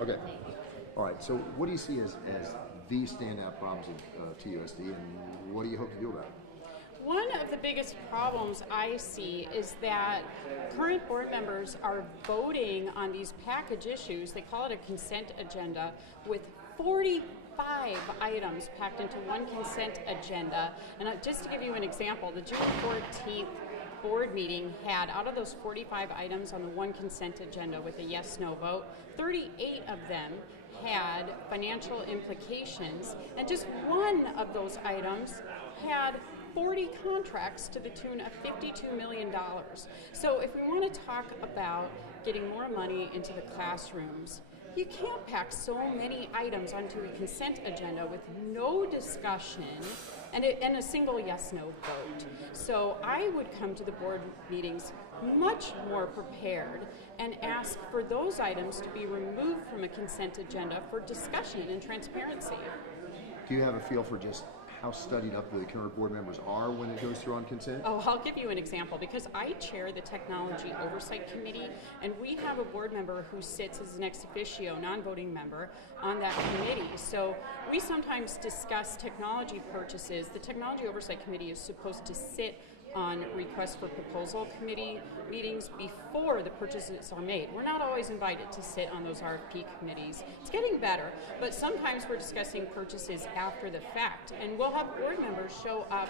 Okay. All right. So, what do you see as the standout problems of TUSD, and what do you hope to do about it? One of the biggest problems I see is that current board members are voting on these package issues. They call it a consent agenda with 45 items packed into one consent agenda. And just to give you an example, the June 14th board meeting had, out of those 45 items on the one consent agenda with a yes-no vote, 38 of them had financial implications, and just one of those items had 40 contracts to the tune of $52 million. So if we want to talk about getting more money into the classrooms, you can't pack so many items onto a consent agenda with no discussion and a single yes-no vote. So I would come to the board meetings much more prepared and ask for those items to be removed from a consent agenda for discussion and transparency. Do you have a feel for just how studied up the current board members are when it goes through on consent? Oh, I'll give you an example, because I chair the Technology Oversight Committee, and we have a board member who sits as an ex officio, non-voting member on that committee. So we sometimes discuss technology purchases. The Technology Oversight Committee is supposed to sit on request for proposal committee meetings before the purchases are made. We're not always invited to sit on those RFP committees. It's getting better, but sometimes we're discussing purchases after the fact, and we'll have board members show up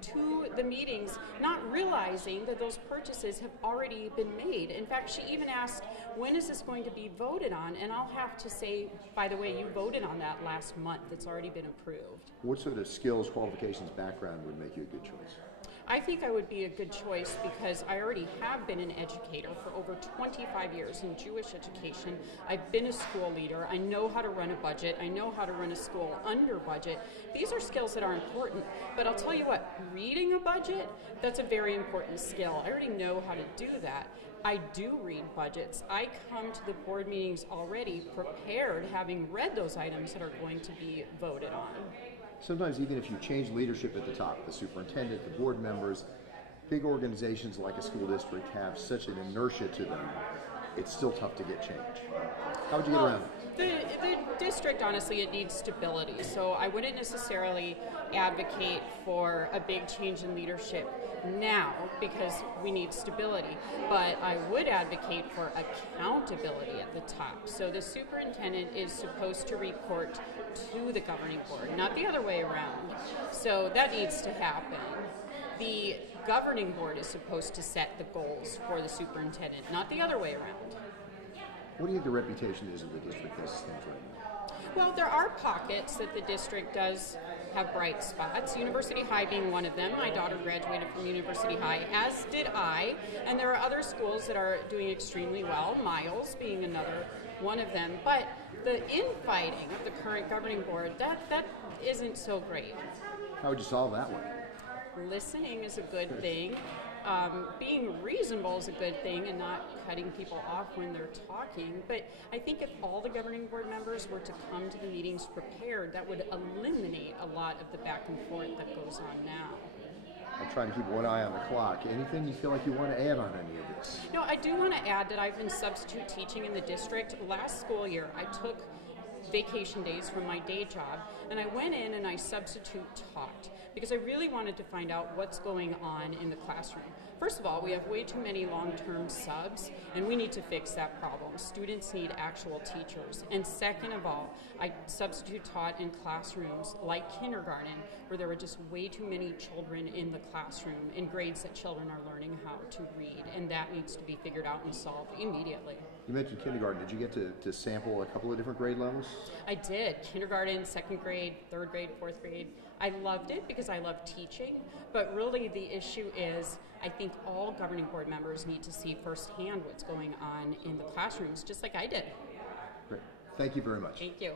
to the meetings not realizing that those purchases have already been made. In fact, she even asked, when is this going to be voted on? And I'll have to say, by the way, you voted on that last month. It's already been approved. What sort of skills, qualifications, background would make you a good choice? I think I would be a good choice because I already have been an educator for over 25 years in Jewish education. I've been a school leader. I know how to run a budget. I know how to run a school under budget. These are skills that are important, but I'll tell you what, reading a budget, that's a very important skill. I already know how to do that. I do read budgets. I come to the board meetings already prepared, having read those items that are going to be voted on. Sometimes even if you change leadership at the top, the superintendent, the board members, big organizations like a school district have such an inertia to them, it's still tough to get change. How would you get around it? The district, honestly, it needs stability. So I wouldn't necessarily advocate for a big change in leadership now because we need stability, but I would advocate for accountability at the top. So the superintendent is supposed to report to the governing board, not the other way around. So that needs to happen. The governing board is supposed to set the goals for the superintendent, not the other way around. What do you think the reputation is of the district as it stands right now? Well, there are pockets that the district does have bright spots, University High being one of them. My daughter graduated from University High, as did I, and there are other schools that are doing extremely well, Miles being another one of them. But the infighting of the current governing board, that isn't so great. How would you solve that one? Listening is a good thing. Being reasonable is a good thing, and not cutting people off when they're talking. But I think if all the governing board members were to come to the meetings prepared, that would eliminate a lot of the back and forth that goes on now. I'm trying to keep one eye on the clock. Anything you feel like you want to add on any of this? No, I do want to add that I've been substitute teaching in the district. Last school year, I took vacation days from my day job, and I went in and I substitute taught because I really wanted to find out what's going on in the classroom. First of all, we have way too many long-term subs, and we need to fix that problem. Students need actual teachers. And second of all, I substitute taught in classrooms like kindergarten, where there were just way too many children in the classroom in grades that children are learning how to read, and that needs to be figured out and solved immediately. You mentioned kindergarten. Did you get to sample a couple of different grade levels? I did. Kindergarten, second grade, third grade, fourth grade. I loved it because I love teaching, but really the issue is I think all governing board members need to see firsthand what's going on in the classrooms, just like I did. Great. Thank you very much. Thank you.